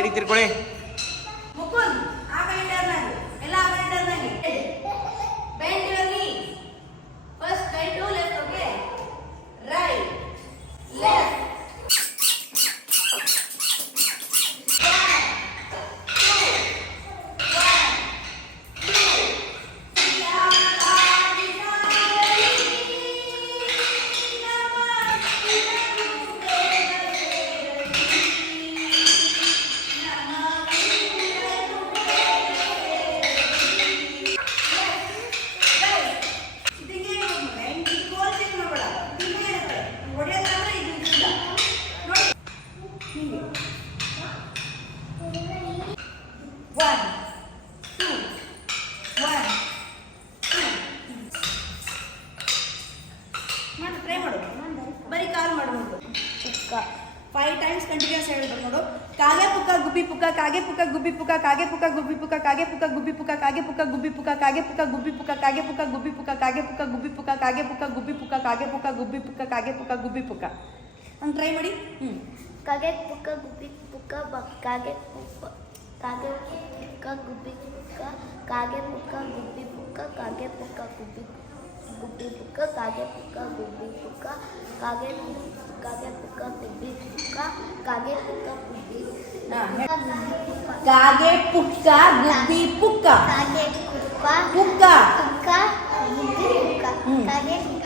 செடி திருக்குளே ಮಾಡು ಟ್ರೈ ಮಾಡು ಬರೀ ಕಾಲ್ ಮಾಡ್ಬೋದು ಫೈವ್ ಟೈಮ್ಸ್ ಕಂಟಿನ್ಯೂಸ್ ಹೇಳ್ಬೇಕು ನೋಡು ಕಾಗೆ ಪುಕ್ಕ ಗುಬ್ಬಿ ಪುಕ್ಕ ಕಾಗೆ ಪುಕ್ಕ ಗುಬ್ಬಿ ಪುಕ್ಕ ಕಾಗೆ ಪುಕ್ಕ ಗುಬ್ಬಿ ಪುಕ್ಕ ಕಾಗೆ ಪುಕ್ಕ ಗುಬ್ಬಿ ಪುಕ್ಕ ಕಾಗೆ ಪುಕ್ಕ ಗುಬ್ಬಿ ಪುಕ್ಕ ಕಾಗೆ ಪುಕ್ಕ ಗುಬ್ಬಿ ಪುಕ್ಕ ಕಾಗೆ ಪುಕ್ಕ ಗುಬ್ಬಿ ಪುಕ್ಕ ಕಾಗೆ ಪುಕ್ಕ ಗುಬ್ಬಿ ಪುಕ್ಕ ಕಾಗೆ ಪುಕ್ಕ ಗುಬ್ಬಿ ಪುಕ್ಕ ಕಾಗೆ ಪುಕ್ಕ ಗುಬ್ಬಿ ಪುಕ್ಕ ಕಾಗೆ ಪುಕ್ಕ ಗುಬ್ಬಿ ಪುಕ್ಕ ಒಂದು ಟ್ರೈ ಮಾಡಿ ಹ್ಞೂ ಕಾಗೆ ಪುಕ್ಕ ಗುಬ್ಬಿ ಪುಕ್ಕ ಕಾಗೆ ಪುಕ್ಕ ಕಾಗೆ ಪುಕ್ಕ ಗುಬ್ಬಿ ಪುಕ್ಕ ಕಾಗೆ ಪುಕ್ಕ ಗುಬ್ಬಿ ಪುಕ್ಕ ಕಾಗೆ ಪುಕ್ಕ ಗುಬ್ಬಿ ಪುಕ್ಕ पुक्का कागे पुक्का गुब्बी पुक्का कागे कागे पुक्का गुब्बी पुक्का कागे पुक्का गुब्बी कागे पुक्का गुब्बी पुक्का कागे पुक्का पुक्का पुक्का गुब्बी पुक्का कागे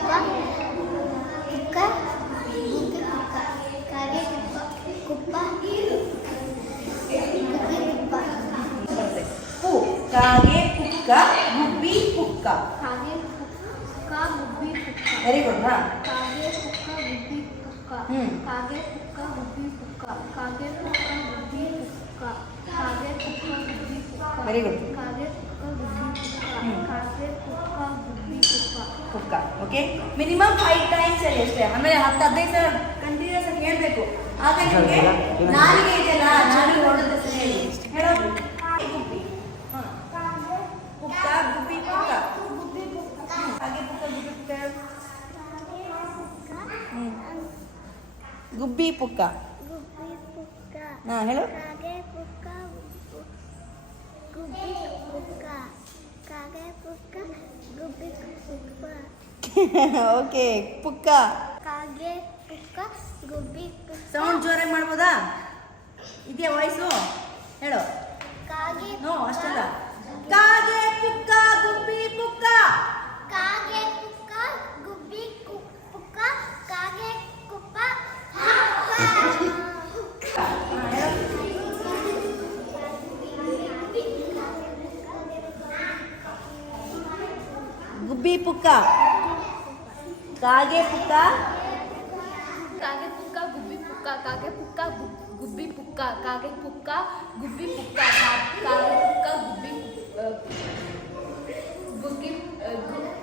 ವೆರಿ ಗುಡ್ ಬಾ ಕಾಗೆ ಕುಕ್ಕ ಬುದ್ಧಿ ಕುಕ್ಕ ಕಾಗೆ ಕುಕ್ಕ ಬುದ್ಧಿ ಕುಕ್ಕ ಕಾಗೆ ಕುಕ್ಕ ಬುದ್ಧಿ ಕುಕ್ಕ ಕಾಗೆ ಕುಕ್ಕ ಬುದ್ಧಿ ಕುಕ್ಕ ವೆರಿ ಗುಡ್ ಕಾಗೆ ಕುಕ್ಕ ಬುದ್ಧಿ ಕುಕ್ಕ ಕಾಗೆ ಕುಕ್ಕ ಬುದ್ಧಿ ಕುಕ್ಕ ಕುಕ್ಕ ಓಕೆ ಮಿನಿಮಮ್ ಫೈವ್ ಟೈಮ್ಸ್ ಅಲ್ಲಿ ಅಷ್ಟೇ ಆಮೇಲೆ ಹತ್ತು ಹದಿನೈದು ಸಲ ಕಂಟಿನ್ಯೂಸ್ ಆಗಿ ಹೇಳಬೇಕು ಆಗ ನಿಮಗೆ ನಾಲಿಗೆ ಇದೆಯಲ್ಲ ನಾಲಿಗೆ ಹೊಡೆದ ಸರಿ ಹೇಳಿ ಹೇಳೋ ಗುಬ್ಬಿ ಪುಕ್ಕ. ಹಾ ಹೇಳು. ಕಾಗೆ ಪುಕ್ಕ ಗುಬ್ಬಿ ಪುಕ್ಕ. ಕಾಗೆ ಪುಕ್ಕ ಗುಬ್ಬಿ ಪುಕ್ಕ. ಓಕೆ ಪುಕ್ಕ. ಕಾಗೆ ಪುಕ್ಕ ಗುಬ್ಬಿ ಸೌಂಡ್ ಜೋರಾಗಿ ಮಾಡ್ಬೋದಾ? ಇದೆಯಾ ವಾಯ್ಸು? ಹೇಳು. ಕಾಗೆ ನೋ ಅಷ್ಟಲ್ಲ. ಕಾಗೆ ಪುಕ್ಕ ಗುಬ್ಬಿ ಪುಕ್ಕ. गुब्बी पुक्का कागे पुक्का कागे पुक्का गुब्बी पुक्का कागे पुक्का गुब्बी पुक्का कागे पुक्का गुब्बी पुक्का कागे पुक्का गुब्बी गुब्बी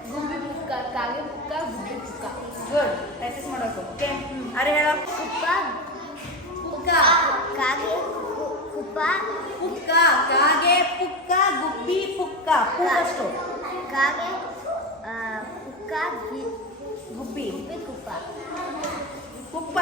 गुब्बी पुक्का कागे पुक्का गुब्बी पुक्का गुड प्रैक्टिस ಪ್ರಾಕ್ಟೀಸ್ ओके अरे हेलो पुक्का पुक्का कागे पुक्का पुक्का कागे पुक्का गुब्बी पुक्का पुक्का स्टॉप कागे ಗುಬ್ಬಿ ಕುಪ್ಪ ಕುಪ್ಪ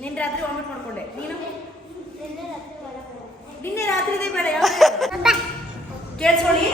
ನಿನ್ನೆ ರಾತ್ರಿ ವಾಮಿಟ್ ಮಾಡ್ಕೊಂಡೆ ನೀನು ನಿನ್ನೆ ರಾತ್ರಿ ಇದೆ ಬೇಡ ಕೇಳಿಸ್ಕೊಳ್ಳಿ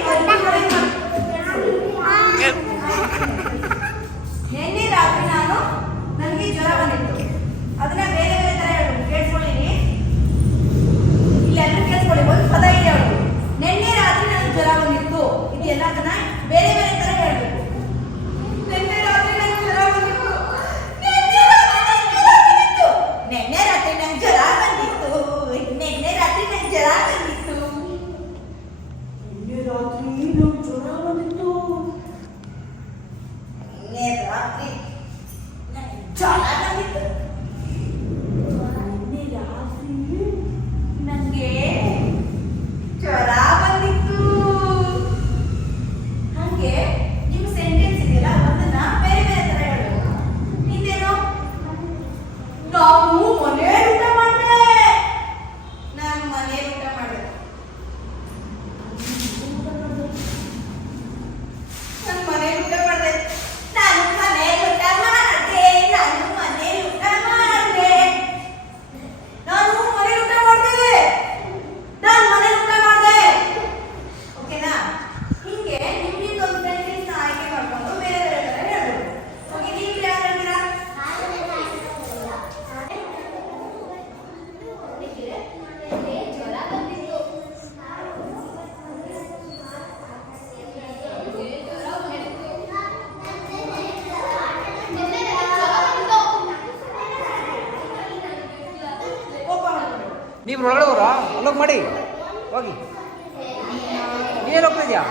ನಿಮ್ಮ ಹೊರಗಡೆ ಅಲ್ಲೋಗಿ ಮಾಡಿ. ಹೋಗಿ. ನೀನು ಹೋಗ್ತಿದ್ಯಾ